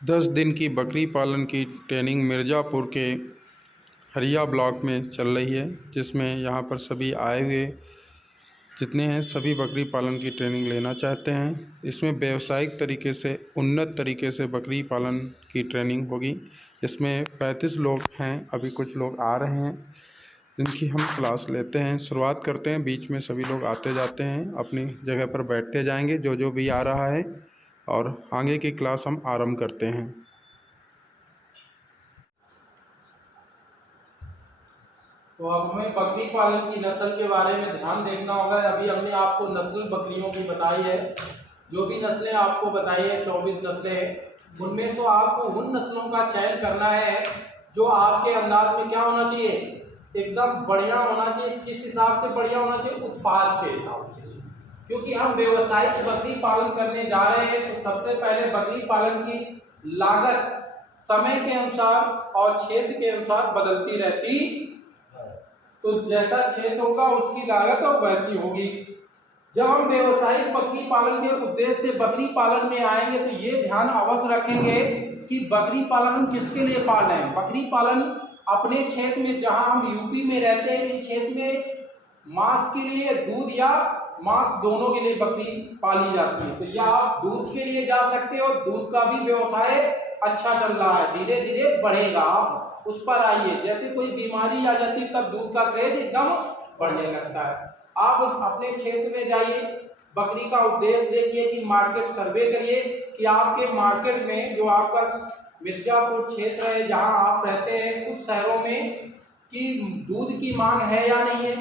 10 दिन की बकरी पालन की ट्रेनिंग मिर्ज़ापुर के हरिया ब्लॉक में चल रही है, जिसमें यहाँ पर सभी आए हुए जितने हैं सभी बकरी पालन की ट्रेनिंग लेना चाहते हैं। इसमें व्यावसायिक तरीके से उन्नत तरीके से बकरी पालन की ट्रेनिंग होगी। इसमें 35 लोग हैं, अभी कुछ लोग आ रहे हैं जिनकी हम क्लास लेते हैं। शुरुआत करते हैं, बीच में सभी लोग आते जाते हैं, अपनी जगह पर बैठते जाएंगे जो जो भी आ रहा है, और आगे की क्लास हम आरंभ करते हैं। तो अब हमें बकरी पालन की नस्ल के बारे में ध्यान देखना होगा। अभी हमने आपको नस्ल बकरियों की बताई है, जो भी नस्लें आपको बताई है 24 नस्लें, उनमें तो आपको उन नस्लों का चयन करना है जो आपके अंदाज में क्या होना चाहिए, एकदम बढ़िया होना चाहिए। किस हिसाब से बढ़िया होना चाहिए? उत्पाद के हिसाब से। क्योंकि हम व्यवसायिक बकरी पालन करने जा रहे हैं, तो सबसे पहले बकरी पालन की लागत समय के अनुसार और क्षेत्र के अनुसार बदलती रहती, तो जैसा क्षेत्र होगा उसकी लागत और वैसी होगी। जब हम व्यवसायिक बकरी पालन के उद्देश्य से बकरी पालन में आएंगे तो ये ध्यान अवश्य रखेंगे कि बकरी पालन हम किसके लिए पाल रहे हैं। बकरी पालन अपने क्षेत्र में, जहां हम यूपी में रहते हैं, इन क्षेत्र में मांस के लिए, दूध या मांस दोनों के लिए बकरी पाली जाती है। तो या आप दूध के लिए जा सकते हो, दूध का भी व्यवसाय अच्छा चल रहा है, धीरे धीरे बढ़ेगा, आप उस पर आइए। जैसे कोई बीमारी आ जाती है तब दूध का क्रेज एकदम बढ़ने लगता है। आप अपने क्षेत्र में जाइए, बकरी का उद्देश्य देखिए कि मार्केट सर्वे करिए कि आपके मार्केट में, जो आपका मिर्जापुर क्षेत्र है जहां आप रहते हैं, कुछ शहरों में कि दूध की मांग है या नहीं है,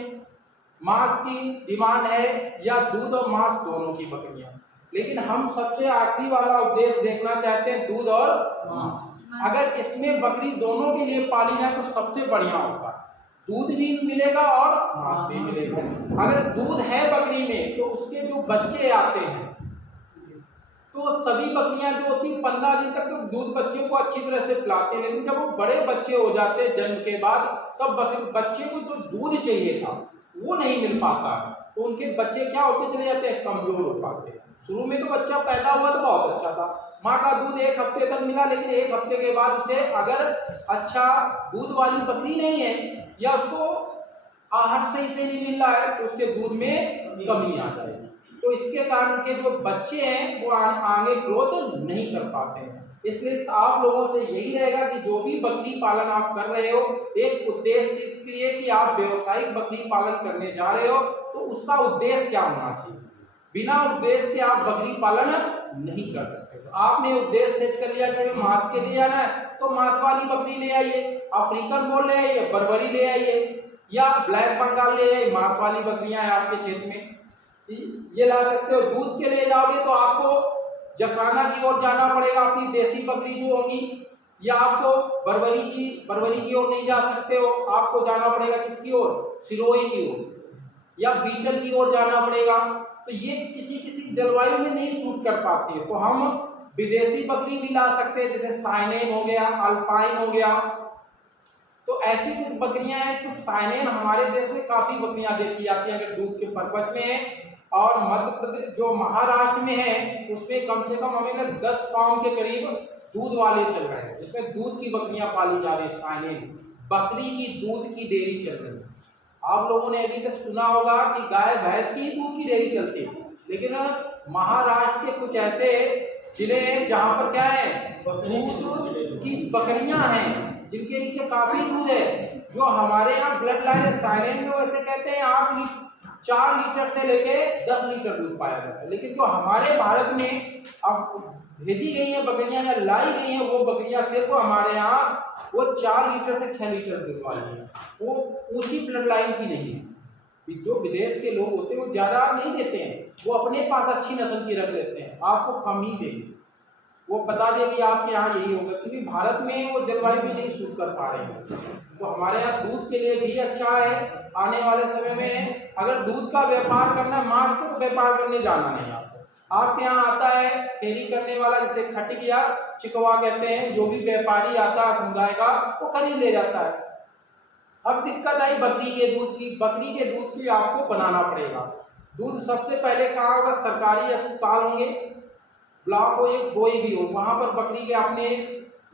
मांस की डिमांड है या दूध और मांस दोनों की बकरियां। लेकिन हम सबसे आखिरी वाला उद्देश्य देखना चाहते हैं, दूध और मांस। अगर इसमें बकरी दोनों के लिए पाली जाए तो सबसे बढ़िया होगा, दूध भी मिलेगा और मांस भी मिलेगा। अगर दूध है बकरी में तो उसके जो बच्चे आते हैं, तो सभी बकरियां जो होती 15 दिन तक तो दूध बच्चों को अच्छी तरह से पिलाते हैं, लेकिन जब वो बड़े बच्चे हो जाते हैं जन्म के बाद, तब बच्चे को जो दूध चाहिए था वो नहीं मिल पाता, तो उनके बच्चे क्या होते चले जाते हैं, कमजोर हो पाते हैं। शुरू में तो बच्चा पैदा हुआ तो बहुत अच्छा था, माँ का दूध 1 हफ्ते तक मिला, लेकिन 1 हफ्ते के बाद उसे अगर अच्छा दूध वाली बकरी नहीं है या उसको आहार सही से नहीं मिल रहा है तो उसके दूध में कमी आ जाएगी। तो इसके कारण के जो बच्चे हैं वो आगे ग्रोथ नहीं कर पाते हैं। इसलिए आप लोगों से यही रहेगा कि जो भी बकरी पालन आप कर रहे हो, एक उद्देश्य के लिए कि आप व्यवसायिक बकरी पालन करने जा रहे हो, तो उसका उद्देश्य क्या होना चाहिए। बिना उद्देश्य के आप बकरी पालन नहीं कर सकते। तो आपने उद्देश्य सेट कर लिया कि मांस के लिए जाना है तो मांस वाली बकरी ले आइए, अफ्रीकन बुल ले आइए, बर्बरी ले आइए, या ब्लैक बंगाल ले आइए, मांस वाली बकरियां हैं आपके क्षेत्र में, ये ला सकते हो। दूध के लिए जाओगे तो आपको जकराना की ओर जाना पड़ेगा, अपनी देसी बकरी जो होगी, या आपको बरबरी की ओर नहीं जा सकते हो, आपको जाना पड़ेगा किसकी ओर, सिरोही की ओर, या बीटल की ओर जाना पड़ेगा। तो ये किसी किसी जलवायु में नहीं सूट कर पाती है, तो हम विदेशी बकरी भी ला सकते हैं, जैसे साइनेन हो गया, अल्पाइन हो गया। तो ऐसी कुछ बकरियां हैं, कुछ साइनेन हमारे देश में काफी बकरियां देखी जाती हैं अगर दूध के पर्पज में है। और मध्य प्रदेश जो महाराष्ट्र में है उसमें कम से कम हमें 10 फार्म के करीब दूध वाले चल रहे हैं, जिसमें दूध की बकरियां पाली जा रही है, साइनेन बकरी की दूध की डेयरी चल रही है। आप लोगों ने अभी तक सुना होगा कि गाय भैंस की दूध की डेयरी चलती है, लेकिन महाराष्ट्र के कुछ ऐसे जिले हैं जहां पर क्या है, दूध की बकरियां हैं जिनके नीचे काफी दूध है। जो हमारे यहाँ ब्लड लाइन साइलेंट में वैसे कहते हैं 4 लीटर से लेके 10 लीटर दूध पाया जाता है, लेकिन जो हमारे भारत में अब भेजी गई है बकरियां या लाई गई हैं, वो बकरियां सिर्फ हमारे यहाँ वो 4 लीटर से 6 लीटर दूध वाली है, वो ऊंची ब्लड लाइन की नहीं है। जो विदेश के लोग होते हैं वो ज्यादा नहीं देते हैं, वो अपने पास अच्छी नस्ल की रख लेते हैं, आपको कम ही देंगे, वो बता दें कि आपके यहाँ यही होगा, क्योंकि भारत में वो जलवायु भी नहीं सूट कर पा रहे हैं। तो हमारे यहाँ दूध के लिए भी अच्छा है। आने वाले समय में अगर दूध का व्यापार करना है, मांस का व्यापार करने जाना नहीं आपके यहाँ आता है फेरी करने वाला, जिसे खटिया चिकवा कहते हैं, जो भी व्यापारी आता है समुदाय का वो खरीद ले जाता है। अब दिक्कत आई बकरी के दूध की। बकरी के दूध की आपको बनाना पड़ेगा। दूध सबसे पहले कहाँ होगा, सरकारी अस्पताल होंगे, ब्लॉक हो या कोई भी हो, वहाँ पर बकरी के आपने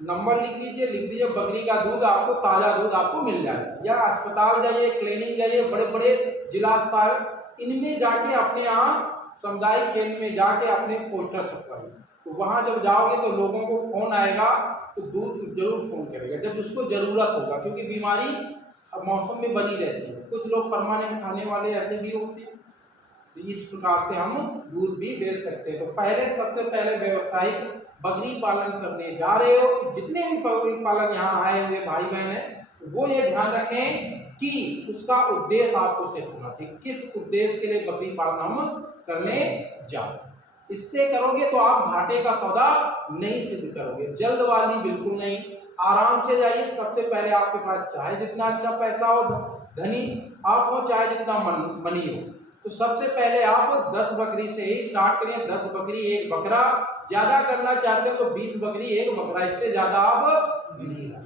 नंबर लिख दीजिए, बकरी का दूध आपको, ताज़ा दूध आपको मिल जाए। या अस्पताल जाइए, क्लिनिक जाइए, बड़े बड़े जिला अस्पताल इनमें जाके अपने यहाँ सामुदायिक केंद्र में जाके अपने पोस्टर छपवाइए। तो वहाँ जब जाओगे तो लोगों को फोन आएगा, तो दूध जरूर फोन करेगा जब उसको ज़रूरत होगा, क्योंकि बीमारी अब मौसम में बनी रहती है। कुछ लोग परमानेंट खाने वाले ऐसे भी होते हैं, तो इस प्रकार से हम दूध भी बेच सकते हैं। तो पहले सबसे पहले व्यवसायिक बकरी पालन करने जा रहे हो, जितने भी बकरी पालन यहाँ आए हुए भाई बहन हैं, वो ये ध्यान रखें कि उसका उद्देश्य आपको सेट होना चाहिए, किस उद्देश्य के लिए बकरी पालन हम करने जाओ। इससे करोगे तो आप घाटे का सौदा नहीं सिद्ध करोगे। जल्दबाजी बिल्कुल नहीं, आराम से जाइए। सबसे पहले आपके पास चाहे जितना अच्छा पैसा हो, धनी आप हो, चाहे जितना मनी हो, तो सबसे पहले आप 10 बकरी से ही स्टार्ट करिए। 10 बकरी एक बकरा, ज्यादा करना चाहते हो तो 20 बकरी एक बकरा, इससे ज्यादा आप नहीं ला।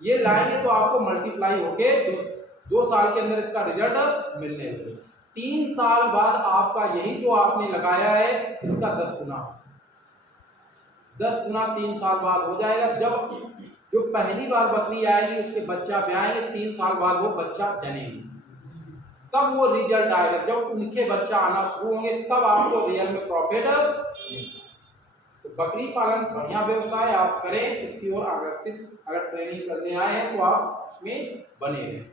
ये लाएंगे तो आपको मल्टीप्लाई होके 2 साल के अंदर इसका रिजल्ट मिलने लगे। 3 साल बाद आपका यही जो आपने लगाया है इसका 10 गुना 3 साल बाद हो जाएगा। जब जो पहली बार बकरी आएगी उसके बच्चा ब्याएंगे, 3 साल बाद वो बच्चा जनेगी, तब वो रिजल्ट आएगा। जब उनके बच्चा आना शुरू होंगे तब आपको रियल में प्रॉफिट मिलेगा। तो बकरी पालन बढ़िया व्यवसाय आप करें, इसकी ओर आकर्षित, अगर ट्रेनिंग करने आए हैं तो आप इसमें बने रहें।